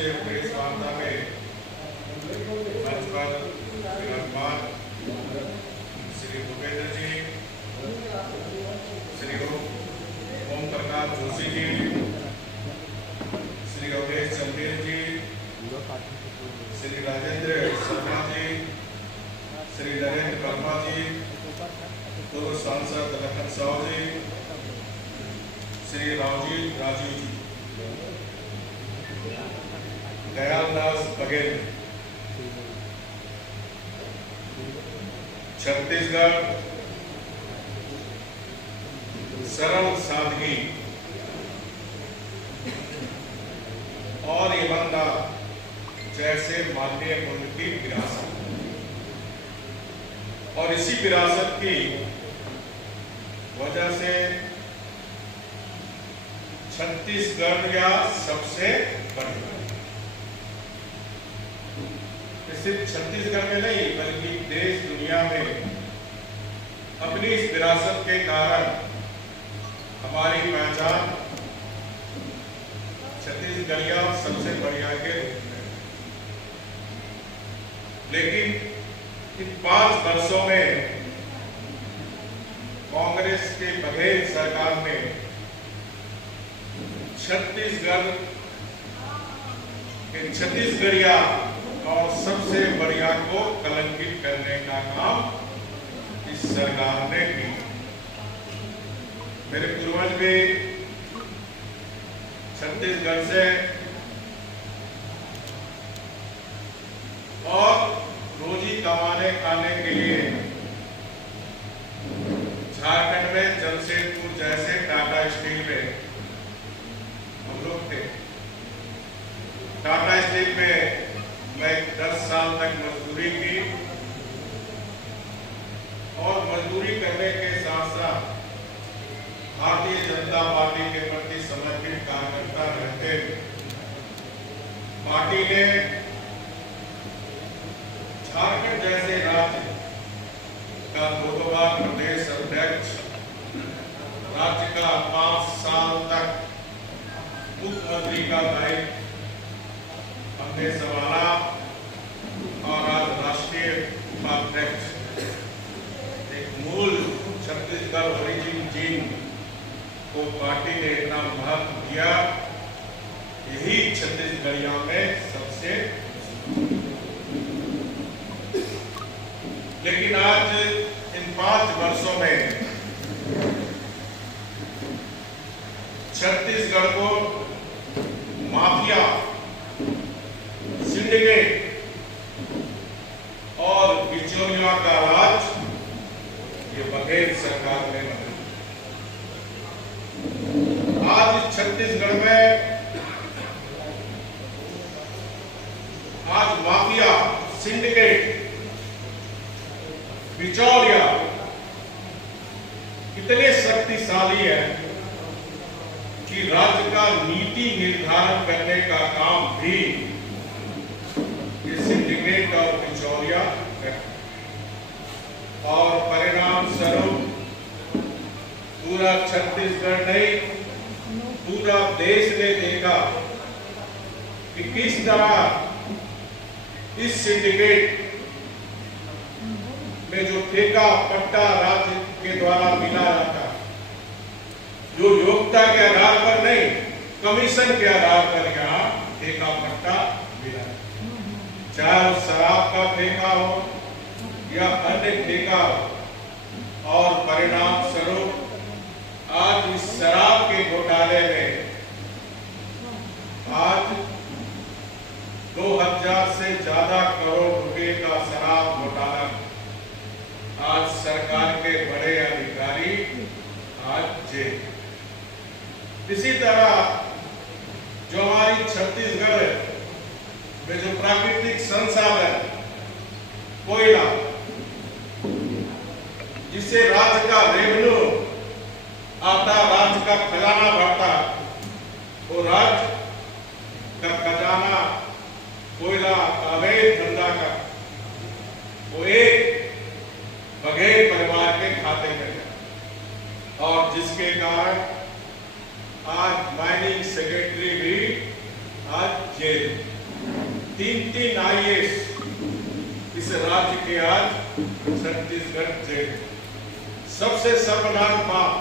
से प्रेस वार्ता में मंच पर विराजमान श्री भूपेंद्र जी, श्री ओम प्रकाश जोशी जी, श्री अवधेश चंदेल जी, श्री राजेंद्र शर्मा जी, श्री नरेंद्र वर्मा जी, पूर्व सांसद लखन साहू जी, श्री राजीव जी, दयालदास बघेल। छत्तीसगढ़ सरल सादगी और ईमानदार जैसे माननीय मूल्य की विरासत, और इसी विरासत की वजह से छत्तीसगढ़ या सबसे बड़ी, सिर्फ छत्तीसगढ़ में नहीं बल्कि देश दुनिया में अपनी इस विरासत के कारण हमारी पहचान छत्तीसगढ़िया सबसे बढ़िया के रूप में। लेकिन इन 5 वर्षों में कांग्रेस के बघेल सरकार ने छत्तीसगढ़िया और सबसे बढ़िया को कलंकित करने का काम इस सरकार ने किया। मेरे पूर्वज भी छत्तीसगढ़ से और रोजी कमाने खाने के लिए झारखंड में जमशेदपुर जैसे टाटा स्टील में हम लोग थे। टाटा स्टील में मैं 10 साल तक मजदूरी की और मजदूरी करने के साथ साथ भारतीय जनता पार्टी के प्रति समर्पित कार्यकर्ता रहते हुए पार्टी ने झारखंड जैसे राज्य का 2 बार प्रदेश अध्यक्ष, राज्य का 5 साल तक मुख्यमंत्री का दायित्व हमने संभाला और आज राष्ट्रीय उपाध्यक्ष एक मूल छत्तीसगढ़ ओरिजिन जीन को पार्टी ने इतना महत्व दिया। यही छत्तीसगढ़िया में सबसे, लेकिन आज इन 5 वर्षों में छत्तीसगढ़ को माफिया, सिंडिकेट और बिचौलियों का राज ये बघेल सरकार ने बनाया। आज छत्तीसगढ़ में आज माफिया, सिंडिकेट, बिचौलिया इतने शक्तिशाली है कि राज्य का नीति निर्धारण करने का काम भी सिंडिकेट और बिचौलिया है। और परिणाम स्वरूप पूरा छत्तीसगढ़ नहीं पूरा देश ने देखा कि किस तरह इस सिंडिकेट में जो ठेका पट्टा राज्य के द्वारा मिला जाता, जो योग्यता के आधार पर नहीं कमीशन के आधार पर यहाँ ठेका पट्टा मिला, चाहे वो शराब का ठेका हो या अन्य ठेका हो। और परिणाम स्वरूप आज इस शराब के घोटाले में आज 2000 से ज्यादा करोड़ रुपए का शराब घोटाला आज सरकार के बड़े अधिकारी आज जेल। इसी तरह जो हमारी छत्तीसगढ़ में जो प्राकृतिक संसाधन कोयला, जिससे राज्य का रेवेन्यू आता, राज्य का खजाना बढ़ता, वो राज्य का खजाना कोयला अवैध धंधा का वो एक बघेल परिवार के खाते में गया, और जिसके कारण आज माइनिंग सेक्रेटरी भी आज जेल। 3 IAS इस राज्य के आज छत्तीसगढ़ जेल। सबसे सर्वनाक बात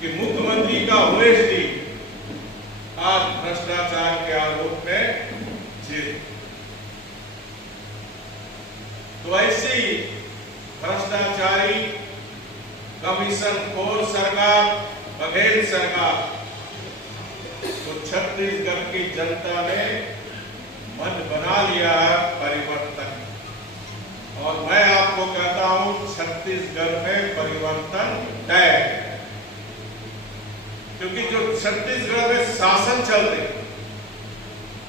कि मुख्यमंत्री का उमेश जी आज भ्रष्टाचार के आरोप में जेल। तो ऐसी भ्रष्टाचारी कमीशन खोर सरकार, बघेल सरकार तो छत्तीसगढ़ की जनता ने मन बना लिया है परिवर्तन। और मैं आपको कहता हूं छत्तीसगढ़ में परिवर्तन तय है, क्योंकि जो छत्तीसगढ़ में शासन चल रहे,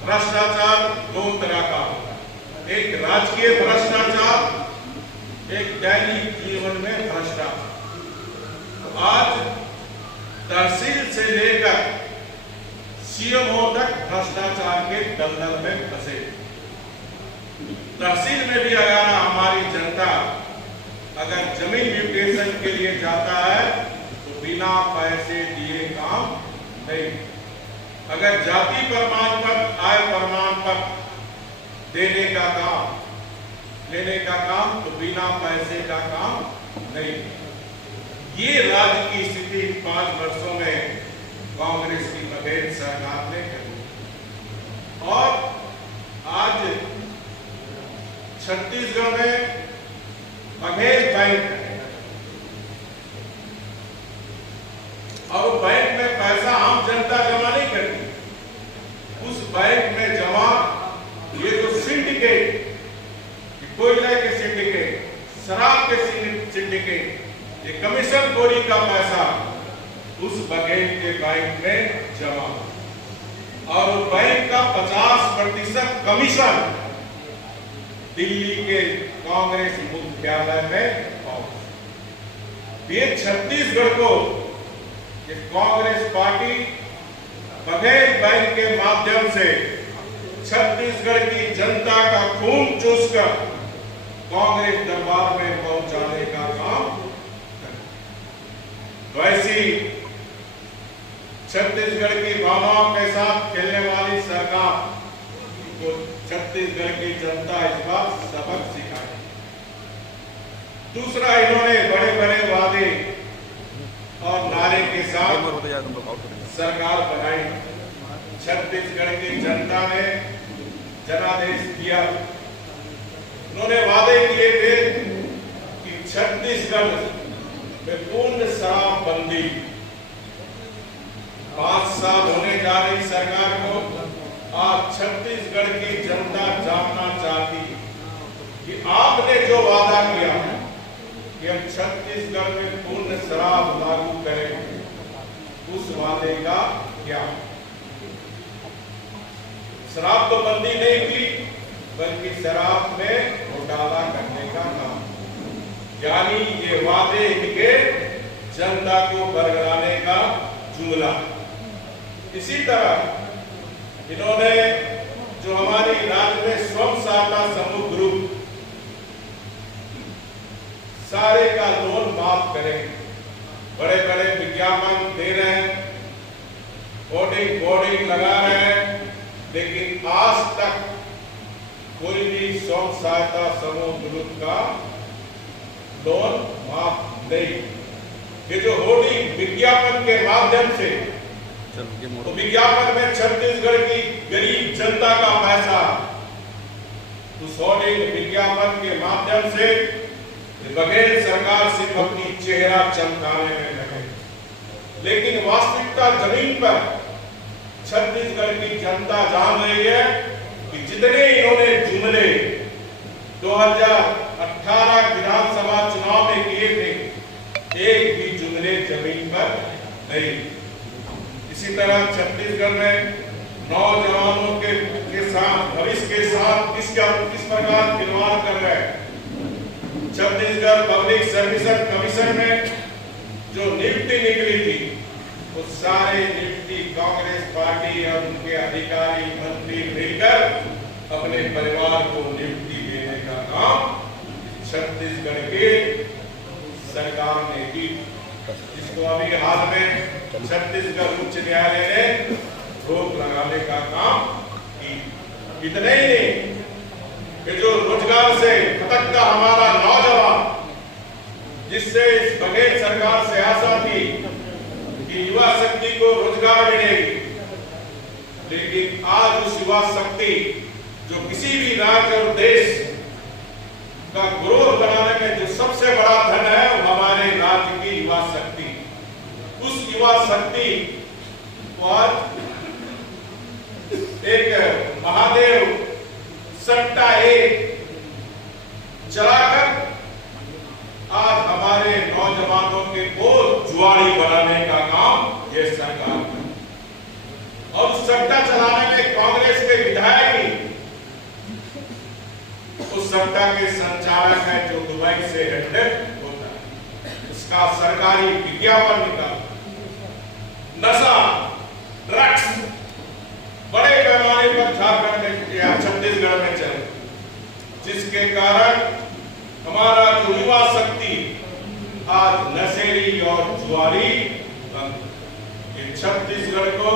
भ्रष्टाचार 2 तरह का होता है, एक राजकीय भ्रष्टाचार, एक दैनिक जीवन में भ्रष्टाचार। तो आज तहसील से लेकर सीएमओ तक भ्रष्टाचार के दलदल में फंसे। तहसील में भी अगर हमारी जनता अगर जमीन म्यूटेशन के लिए जाता है तो बिना पैसे दिए काम नहीं। अगर जाति प्रमाण पत्र, आय प्रमाण पत्र देने का काम, लेने का काम तो बिना पैसे का काम नहीं। ये राज्य की स्थिति 5 वर्षों में कांग्रेस की बघेल सरकार ने करी। और आज छत्तीसगढ़ में बघेल बैंक है और बैंक में पैसा आम जनता जमा नहीं करती। उस बैंक में जमा ये जो सिंडिकेट, कोयला के सिंडिकेट, शराब के सिंडिकेट, ये कमीशन खोरी का पैसा उस बघेल के बैंक में जमा। और बैंक का 50% कमीशन दिल्ली के कांग्रेस मुख्यालय में पहुंचा। ये छत्तीसगढ़ को ये कांग्रेस पार्टी बघेल बैंक के माध्यम से छत्तीसगढ़ की जनता का खून चूसकर कांग्रेस दरबार में पहुंचाने का काम। वैसी छत्तीसगढ़ की भावनाओं के साथ खेलने वाली सरकार को छत्तीसगढ़ की जनता इस बार सबक सिखाए। दूसरा, इन्होंने बड़े बड़े वादे और नारे के साथ सरकार बनाई। छत्तीसगढ़ की जनता ने जनादेश दिया। उन्होंने वादे किए थे कि छत्तीसगढ़ में पूर्ण शराबबंदी। 5 साल होने जा रही सरकार को। आज छत्तीसगढ़ की जनता जानना चाहती कि आपने जो वादा किया कि हम छत्तीसगढ़ में पूर्ण शराब लागू करेंगे, उस वादे का क्या? शराब तो बंदी नहीं की, बल्कि शराब में घोटाला करने का काम। यानी ये वादे इनके जनता को बरगलाने का जुमला। इसी तरह इन्होंने जो हमारी राज्य में स्वयं सहायता समूह ग्रुप सारे का लोन माफ करेंगे, बड़े बड़े विज्ञापन दे रहे हैं, होर्डिंग लगा रहे हैं, लेकिन आज तक कोई भी स्वयं सहायता समूह ग्रुप का लोन माफ नहीं। ये जो होर्डिंग विज्ञापन के माध्यम से, तो विज्ञापन में छत्तीसगढ़ की गरीब जनता का पैसा, उस होर्डिंग विज्ञापन के माध्यम से बघेल सरकार सिर्फ अपनी चेहरा चमकाने में लगे, लेकिन वास्तविकता जमीन पर छत्तीसगढ़ की जनता जान रही है कि जितने इन्होंने जुमले 2018 विधानसभा चुनाव में किए थे, एक भी जुमले जमीन पर नहीं। इसी तरह छत्तीसगढ़ में नौजवानों के साथ, भविष्य के साथ किस प्रकार खिलवाड़ कर रहे हैं। छत्तीसगढ़ पब्लिक सर्विस कमीशन में जो नियुक्ति निकली थी, उस सारे नियुक्ति कांग्रेस पार्टी और उनके अधिकारी मंत्री मिलकर अपने परिवार को नियुक्ति देने का काम छत्तीसगढ़ के सरकार ने की, जिसको अभी हाल में छत्तीसगढ़ उच्च न्यायालय ने रोक लगाने का काम की। इतने ही नहीं कि जो रोजगार से भटकता हमारा नौजवान, जिससे इस बघेल सरकार से आशा थी कि युवा शक्ति को रोजगार मिलेगी, लेकिन आज उस युवा शक्ति जो किसी भी राज्य और देश का ग्रोथ बनाने में जो सबसे बड़ा धन है वो हमारे राज्य की युवा शक्ति, उस युवा शक्ति को आज एक महादेव सट्टा एक चलाकर आज हमारे नौजवानों के को जुआरी बनाने का काम ये सरकार कर, और उस सट्टा चलाने में कांग्रेस के विधायक ही उस सट्टा के संचालक है जो दुबई से हेडलेट होता है, उसका सरकारी विज्ञापन निकाल, नशा ड्रग्स बड़े पैमाने पर झारखंड में या छत्तीसगढ़ में चले, जिसके कारण हमारा जो युवा शक्ति आज नशेड़ी और जुआरी बन, ये छत्तीसगढ़ को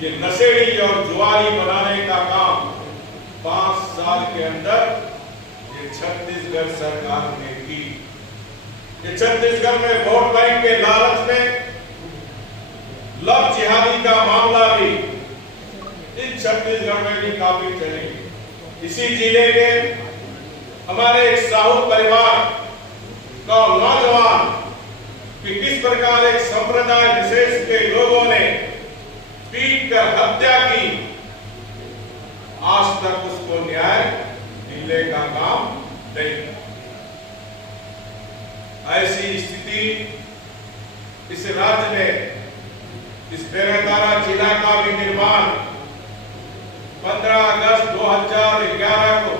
ये नशेड़ी और जुआरी बनाने का काम 5 साल के अंदर ये छत्तीसगढ़ सरकार ने की। ये छत्तीसगढ़ में वोट बैंक के लालच में लव जिहादी का मामला भी इस छत्तीसगढ़ में भी काफी चलेगी। इसी जिले के हमारे एक साहू परिवार का नौजवान कि किस प्रकार एक संप्रदाय विशेष के लोगों ने पीट कर हत्या की, आज तक उसको न्याय मिलने का काम नहीं। ऐसी स्थिति इस राज्य में इस बेलहदारा जिला का भी निर्माण 15 अगस्त 2011 को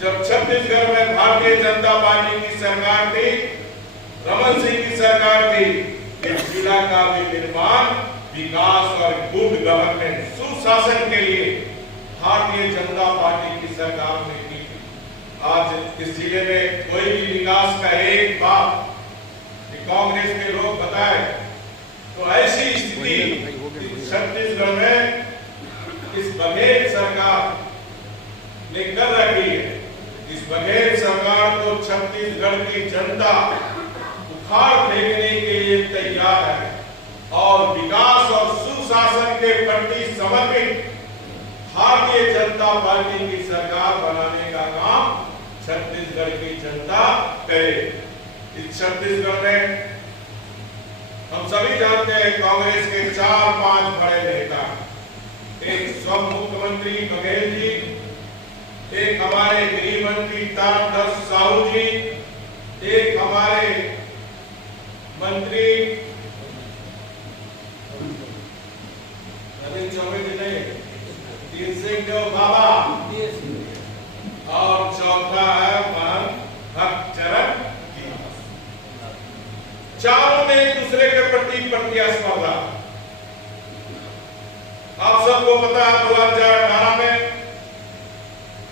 जब छत्तीसगढ़ में भारतीय जनता पार्टी की सरकार थी, रमन सिंह की सरकार थी, इस जिला का भी निर्माण विकास और गुड गवर्नेंस सुशासन के लिए भारतीय जनता पार्टी की सरकार ने की। आज इस जिले में कोई भी विकास का एक बात कांग्रेस के लोग बताए तो ऐसी स्थिति छत्तीसगढ़ में इस बघेल सरकार ने कर रखी है। इस बघेल सरकार को छत्तीसगढ़ की जनता उखाड़ फेंकने के लिए तैयार है और विकास और सुशासन के प्रति समर्पित भारतीय जनता पार्टी की सरकार बनाने का काम छत्तीसगढ़ की जनता करे। इस छत्तीसगढ़ में हम सभी जानते हैं कांग्रेस के 4-5 बड़े नेता, एक स्व मुख्यमंत्री बघेल जी, एक हमारे गृह मंत्री तारकध्वज साहू जी, एक हमारे मंत्री रवि चौबे जी ने तीन सिंह देव बाबा, और चौथा है महंत भक्त चरण। चारों ने एक दूसरे के प्रति प्रतिस्पर्धा। आप सबको पता है 2018 में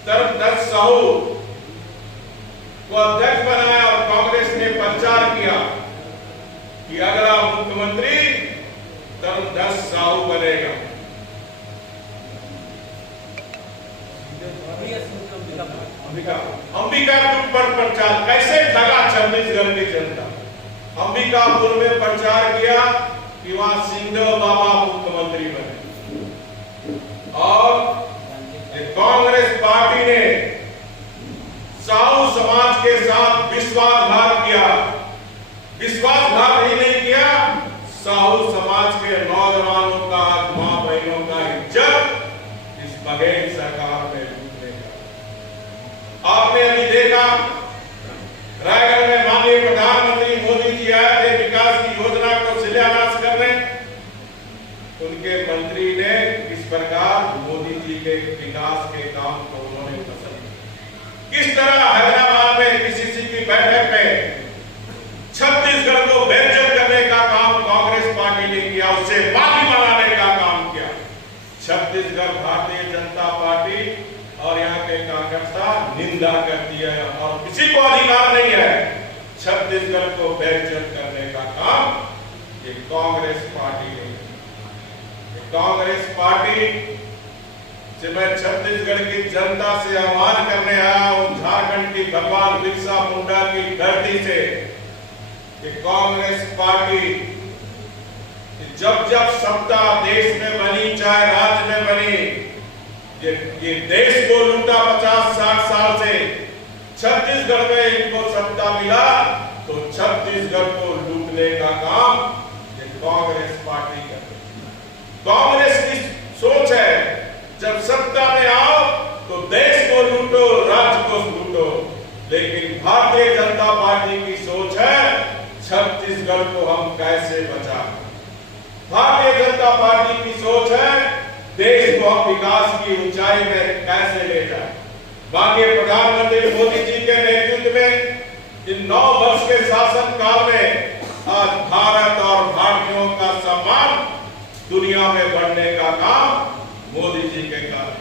तारकध्वज साहू को अध्यक्ष बनाया और कांग्रेस ने प्रचार किया कि अगला मुख्यमंत्री तारकध्वज साहू बनेगा। अंबिका पर प्रचार कैसे ठगा छत्तीसगढ़ की जनता। अंबिकापुर में प्रचार किया कि वहां सिंहदेव बाबा मुख्यमंत्री बने, और कांग्रेस पार्टी ने साहू समाज के साथ विश्वासघात किया। विश्वासघात ही नहीं किया, साहू समाज के नौजवानों का, मां बहनों का इज्जत इस बघेल सरकार में लूटने का। आपने अभी देखा रायगढ़ में माननीय प्रधानमंत्री मोदी जी आए थे विकास की योजना को शिलान्यास करने, उनके मंत्री ने इस प्रकार मोदी जी के विकास के काम को उन्होंने पसंद किया। किस तरह हैदराबाद में पीसीसी की बैठक में छत्तीसगढ़ को बेइज्जत करने का काम कांग्रेस पार्टी ने किया, उससे माफी मांगने का काम किया। छत्तीसगढ़ भारतीय जनता पार्टी और यहाँ के कार्यकर्ता निंदा करती है और किसी को अधिकार नहीं है छत्तीसगढ़ को बेइज्जत करने का काम ये कांग्रेस पार्टी ने। कांग्रेस पार्टी से मैं छत्तीसगढ़ की जनता से आह्वान करने आया हूं, झारखंड की भगवान बिरसा मुंडा की धरती से, कि कांग्रेस पार्टी जब जब सत्ता देश में बनी, चाहे राज्य में बनी, ये देश को लूटा 50-60 साल से, छत्तीसगढ़ में इनको सत्ता मिला तो छत्तीसगढ़ को लूटने का काम ये कांग्रेस पार्टी करती है। कांग्रेस की सोच है जब सत्ता में आओ तो देश को लूटो, राज्य को लूटो, लेकिन भारतीय जनता पार्टी की सोच है छत्तीसगढ़ को हम कैसे बचाएं। भारतीय जनता पार्टी की सोच है देश को हम विकास की ऊंचाई में कैसे ले जाएं। माननीय प्रधानमंत्री मोदी जी के नेतृत्व में इन 9 वर्ष के शासन काल में आज भारत और भारतीयों का सम्मान दुनिया में बढ़ने का काम मोदी जी के कारण।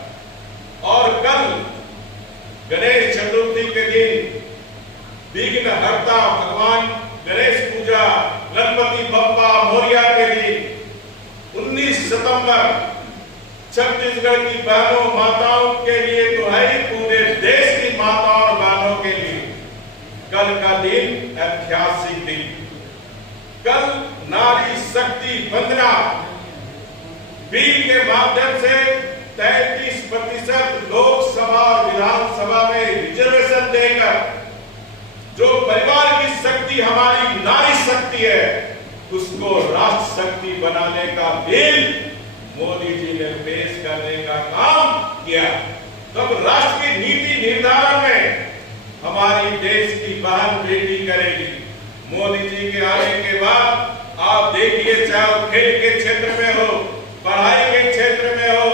और कल गणेश चतुर्थी के दिन विघ्नहर्ता भगवान गणेश पूजा, गणपति बप्पा मोरिया के दिन 19 सितंबर छत्तीसगढ़ की बहनों माताओं के लिए तो है ही, पूरे देश की माताओं और बहनों के लिए कल का दिन ऐतिहासिक दिन। कल नारी शक्ति वंदना बिल के माध्यम से 33% लोकसभा और विधानसभा में रिजर्वेशन देकर जो परिवार की शक्ति हमारी नारी शक्ति है उसको राष्ट्र शक्ति बनाने का बिल मोदी जी ने पेश करने का काम किया। तब राष्ट्र की नीति निर्धारण में हमारी देश की बहन बेटी करेगी। मोदी जी के आने के बाद आप देखिए, चाहे खेल के क्षेत्र में हो, पढ़ाई के क्षेत्र में हो,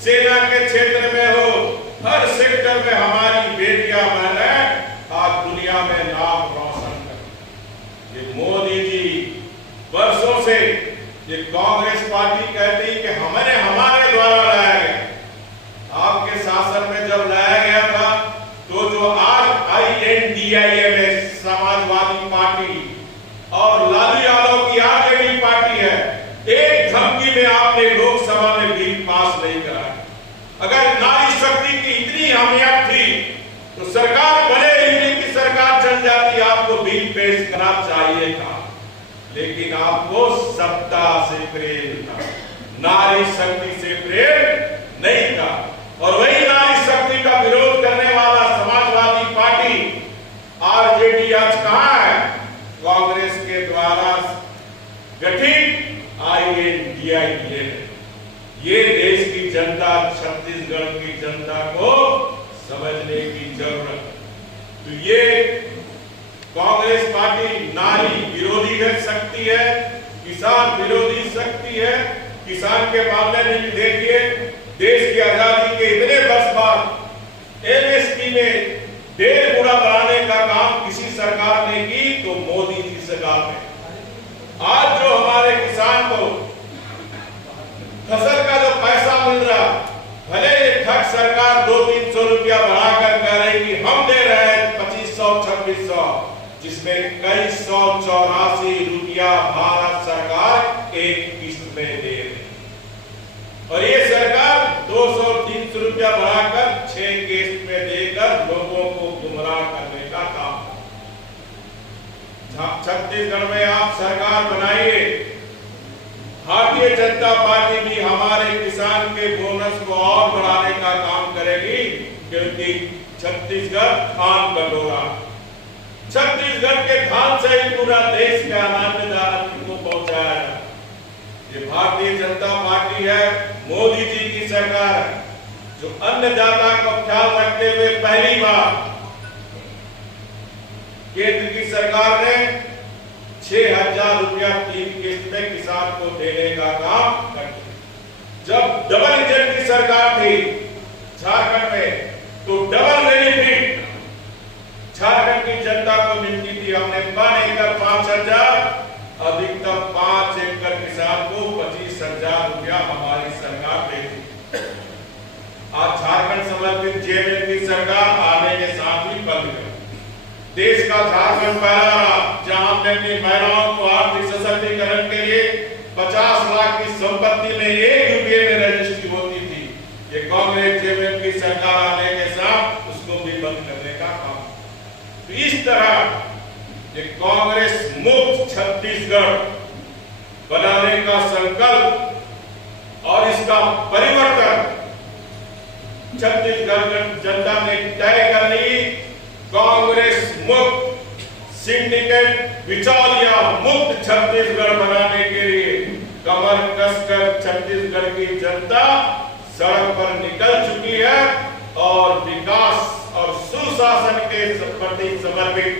सेना के क्षेत्र में हो, हर सेक्टर में हमारी बेटियां बहनें आज दुनिया में नाम रोशन कर। ये मोदी जी वर्षों से ये कांग्रेस पार्टी कहती कि हमारे द्वारा लाया गया। आपके शासन में जब लाया गया था तो जो INDIA में समाजवादी पार्टी और लालू यादव की आरजेडी पार्टी है, एक धमकी में आपने लोकसभा में बिल पास नहीं कराया। अगर नारी शक्ति की इतनी अहमियत थी तो सरकार भले ही की सरकार चल जाती, आपको बिल पेश करना चाहिए था, लेकिन आपको सत्ता से प्रेम था, नारी शक्ति से प्रेम नहीं था। और वही नारी शक्ति का विरोध करने वाला समाजवादी पार्टी आरजेडी आज कहां है? कांग्रेस के द्वारा गठित INDIA में। ये देश की जनता, छत्तीसगढ़ की जनता को समझने की जरूरत। तो ये कांग्रेस पार्टी नारी विरोधी शक्ति है, किसान विरोधी शक्ति है। किसान के मामले में देखिए, देश की आजादी के इतने वर्ष बाद MSP में 1.5 गुना बढ़ाने का काम किसी सरकार ने की तो मोदी जी सरकार ने। आज जो हमारे किसान को फसल का जो पैसा मिल रहा, भले ठग सरकार 200-300 रुपया बढ़ाकर कह रही कि हम दे रहे हैं 2500-2600, जिसमें कई 184 रुपया भारत सरकार एक किस्त में दे रही, और ये सरकार 200-300 रुपया बढ़ाकर 6 किस्त में देकर लोगों को गुमराह करने का काम। छत्तीसगढ़ में आप सरकार बनाइए, भारतीय जनता पार्टी भी हमारे किसान के बोनस को और बढ़ाने का काम करेगी, क्योंकि छत्तीसगढ़ धान का डोरा, छत्तीसगढ़ के धान से ही पूरा देश का अन्नदाता को पहुंचाया। ये भारतीय जनता पार्टी है, मोदी जी की सरकार है, जो अन्नदाता को ख्याल रखते हुए पहली बार केंद्र की सरकार ने 6,000 रुपया 3 किस्त में किसान को देने का काम कर दिया। जब डबल इंजन की सरकार थी झारखंड में, तो डबल बेनिफिट झारखंड की जनता को मिलती थी। हमने 1 एकड़ 5,000, अधिकतम 5 एकड़ किसान को 25,000 रुपया हमारी सरकार देती। आज झारखंड समर्पित जेएमएम की सरकार आने के साथ ही बंद कर देश का झारखंड पहला जहां हमने अपनी महिलाओं को आर्थिक सशक्तिकरण के लिए 50 लाख की संपत्ति में 1 रुपये में रजिस्ट्री होती थी। ये कांग्रेस की सरकार आने के साथ उसको भी बंद करने का काम। तो इस तरह ये कांग्रेस मुक्त छत्तीसगढ़ बनाने का संकल्प और इसका परिवर्तन छत्तीसगढ़ जनता ने तय कर ली। कांग्रेस मुक्त सिंडिकेट बिचौलिया मुक्त छत्तीसगढ़ बनाने के लिए कमर कसकर छत्तीसगढ़ की जनता सड़क पर निकल चुकी है और विकास और सुशासन के प्रति समर्पित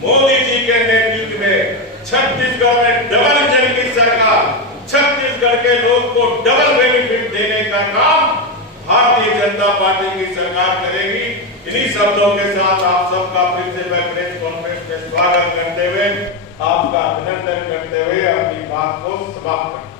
मोदी जी के नेतृत्व में छत्तीसगढ़ में डबल इंजन की सरकार, छत्तीसगढ़ के लोग को डबल बेनिफिट देने का काम भारतीय जनता पार्टी की सरकार करेगी। इन्हीं शब्दों के साथ आप सबका फिर से मैं प्रेस कॉन्फ्रेंस में स्वागत करते हुए, आपका अभिनंदन करते हुए अपनी बात को समाप्त करता हूं।